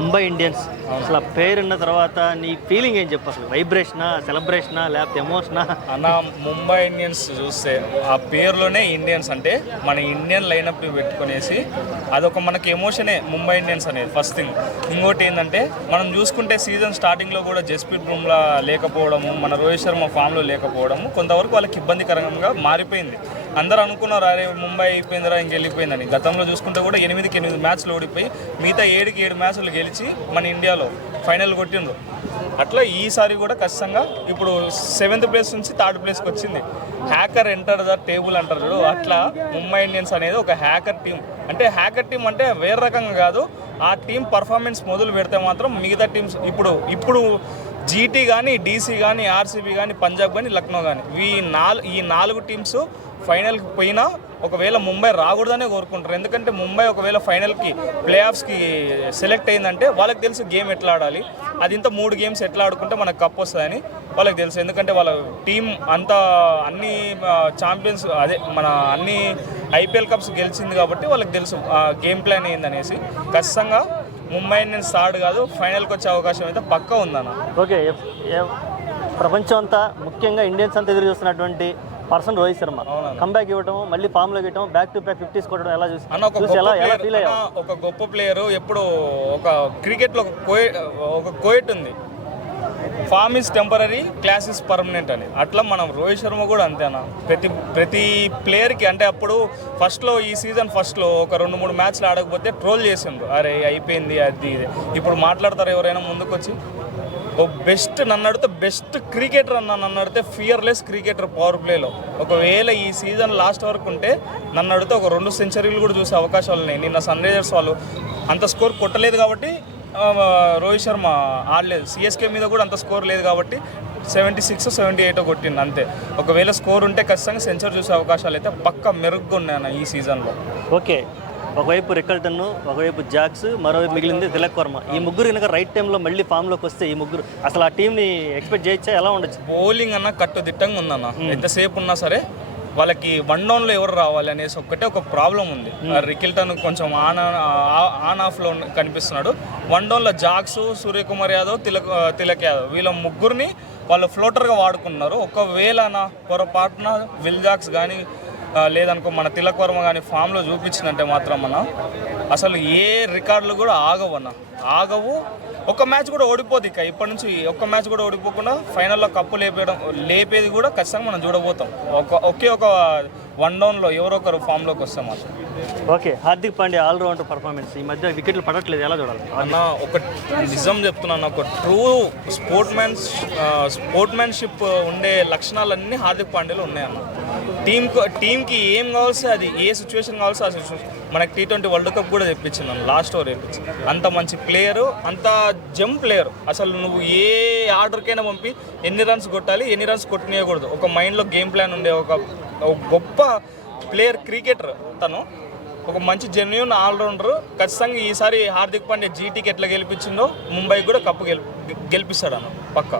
Mumbai Indians అసలు ఆ పేరున్న తర్వాత నీ ఫీలింగ్ ఏం చెప్పు? అసలు వైబ్రేషనా, సెలబ్రేషనా, లేకపోతే ఎమోషనా? అన్న ముంబై ఇండియన్స్ చూస్తే ఆ పేరులోనే ఇండియన్స్ అంటే మన ఇండియన్ లైనప్ని పెట్టుకునేసి అదొక మనకి ఎమోషనే ముంబై ఇండియన్స్ అనేది ఫస్ట్ థింగ్. ఇంకోటి ఏంటంటే మనం చూసుకుంటే సీజన్ స్టార్టింగ్లో కూడా జస్ప్రీత్ బుమ్రా లేకపోవడము, మన రోహిత్ శర్మ ఫామ్లో లేకపోవడము కొంతవరకు వాళ్ళకి ఇబ్బందికరంగా మారిపోయింది. అందరూ అనుకున్నారు అరే ముంబై అయిపోయిందిరా ఇంకెళ్ళిపోయిందని. గతంలో చూసుకుంటే కూడా 8కి 8 మ్యాచ్లు ఓడిపోయి మిగతా 7కి 7 మ్యాచ్లు గెలిచి మన ఇండియాలో ఫైనల్ కొట్టిండ్రు. అట్లా ఈసారి కూడా ఖచ్చితంగా ఇప్పుడు 7th ప్లేస్ నుంచి 3rd ప్లేస్కి వచ్చింది. హ్యాకర్ ఎంటర్ ద టేబుల్ అంటారు చూడు, అట్లా ముంబై ఇండియన్స్ అనేది ఒక హ్యాకర్ టీం. అంటే హ్యాకర్ టీం అంటే వేరే రకంగా కాదు, ఆ టీం పర్ఫార్మెన్స్ మొదలు పెడితే మాత్రం మిగతా టీమ్స్ ఇప్పుడు జీటీ కానీ, డీసీ కానీ, ఆర్సీబీ కానీ, పంజాబ్ కానీ, లక్నో కానీ ఈ 4 టీమ్స్ ఫైనల్కి పోయినా ఒకవేళ ముంబై రాకూడదనే కోరుకుంటారు. ఎందుకంటే ముంబై ఒకవేళ ఫైనల్కి ప్లే ఆఫ్స్కి సెలెక్ట్ అయిందంటే వాళ్ళకి తెలుసు గేమ్ ఎట్లా ఆడాలి, అది ఇంత 3 గేమ్స్ ఎట్లా ఆడుకుంటే మనకు కప్ వస్తుందని వాళ్ళకి తెలుసు. ఎందుకంటే వాళ్ళ టీం అంతా అన్ని ఛాంపియన్స్ అదే మన అన్ని ఐపీఎల్ కప్స్ గెలిచింది కాబట్టి వాళ్ళకి తెలుసు గేమ్ ప్లాన్ ఏందనేసి. ఖచ్చితంగా ముంబై ఇండియన్స్ థర్డ్ కాదు ఫైనల్కి వచ్చే అవకాశం అయితే పక్కా ఉందన్న. ఓకే, ప్రపంచం అంతా ముఖ్యంగా ఇండియన్స్ అంతా ఎదురు చూస్తున్నటువంటి పర్సన్ రోహిత్ శర్మ కంబ్యాక్ ఇవ్వడం, మళ్ళీ ఫామ్ లో పెట్టడం, బ్యాక్ టు బ్యాక్ 50s కొట్టడం ఎలా చూసి ఒక గొప్ప ప్లేయర్. ఎప్పుడు ఒక క్రికెట్ లో ఒక కోయిట్ ఉంది, form is temporary, class is permanent అని. అట్లా మనం రోహిత్ శర్మ కూడా అంతేనా. ప్రతి ప్లేయర్కి అంటే అప్పుడు ఫస్ట్లో ఈ సీజన్ ఫస్ట్లో ఒక 2-3 మ్యాచ్లు ఆడకపోతే ట్రోల్ చేసిండ్రు, అరే అయిపోయింది అది ఇది. ఇప్పుడు మాట్లాడతారు ఎవరైనా ముందుకు వచ్చి? ఓ బెస్ట్ నన్ను అడిగితే బెస్ట్ క్రికెటర్ నన్ను అడిగితే ఫియర్లెస్ క్రికెటర్ పవర్ ప్లేలో. ఒకవేళ ఈ సీజన్ లాస్ట్ వరకు ఉంటే నన్ను అడిగితే ఒక 2 సెంచరీలు కూడా చూసే అవకాశాలు ఉన్నాయి. నిన్న సన్ రైజర్స్ వాళ్ళు అంత స్కోర్ కొట్టలేదు కాబట్టి రోహిత్ శర్మ ఆడలేదు. సిఎస్కే మీద కూడా అంత స్కోర్ లేదు కాబట్టి 76, 78 కొట్టింది అంతే. ఒకవేళ స్కోర్ ఉంటే ఖచ్చితంగా సెంచరీ చూసే అవకాశాలు అయితే పక్కా మెరుగ్గా ఉన్నాయి ఈ సీజన్లో. ఓకే, ఒకవైపు రికల్టన్, ఒకవైపు జాక్స్, మరోవైపు మిగిలింది తిలక్ వర్మ. ఈ ముగ్గురు కనుక రైట్ టైంలో మళ్ళీ ఫామ్లోకి వస్తే ఈ ముగ్గురు అసలు ఆ టీంని ఎక్స్పెక్ట్ చేయొచ్చా? ఎలా ఉండొచ్చు? బౌలింగ్ అన్న కట్టుదిట్టంగా ఉందన్న. ఎంతసేపు ఉన్నా సరే వాళ్ళకి 1 డౌన్లో ఎవరు రావాలి అనేసి ఒక ప్రాబ్లం ఉంది. రికిల్టన్ కొంచెం ఆన్ ఆఫ్లో కనిపిస్తున్నాడు. 1 డౌన్లో జాక్స్, సూర్యకుమార్ యాదవ్, తిలక్ యాదవ్ వీళ్ళ ముగ్గురిని వాళ్ళు ఫ్లోటర్గా వాడుకున్నారు. ఒకవేళ పొరపాటున విల్ జాక్స్ కానీ లేదనుకో మన తిలక్ వర్మ కానీ ఫామ్లో చూపించిందంటే మాత్రం అన్న అసలు ఏ రికార్డులు కూడా ఆగవు. ఒక మ్యాచ్ కూడా ఓడిపోదు. ఇక ఇప్పటి నుంచి ఒక్క మ్యాచ్ కూడా ఓడిపోకుండా ఫైనల్లో కప్పు లేపేది కూడా ఖచ్చితంగా మనం చూడబోతాం. ఒక 1 డౌన్లో ఎవరో ఒకరు ఫామ్లోకి వస్తాం మాత్రం. Okay, Hardik Pandya all rounder performance ఈ మధ్య వికెట్లు పడట్లేదు, ఎలా చూడాలి అన్న? ఒక నిజం చెప్తున్నాను, ఒక ట్రూ స్పోర్ట్మెన్షిప్ ఉండే లక్షణాలన్నీ హార్దిక్ పాండ్యాలో ఉన్నాయన్న. టీంకి ఏం కావాల్సి అది, ఏ సిచ్యువేషన్ కావాల్సి ఆ సిచ్యువేషన్. మనకి T20 వరల్డ్ కప్ కూడా తెప్పించింది అన్న, లాస్ట్ ఓవర్ తెప్పించింది. అంత మంచి ప్లేయరు, అంత జంప్ ప్లేయరు. అసలు నువ్వు ఏ ఆర్డర్కైనా పంపి ఎన్ని రన్స్ కొట్టాలి, ఎన్ని రన్స్ కొట్టినేయకూడదు, ఒక మైండ్లో గేమ్ ప్లాన్ ఉండే ఒక గొప్ప ప్లేయర్ క్రికెటర్ తను. ఒక మంచి జెన్యూన్ ఆల్రౌండర్. ఖచ్చితంగా ఈసారి హార్దిక్ పాండ్యా జీటీకి ఎట్లా గెలిపించిందో ముంబైకి కూడా కప్పు గెలిపిస్తాడు అన్న పక్కా.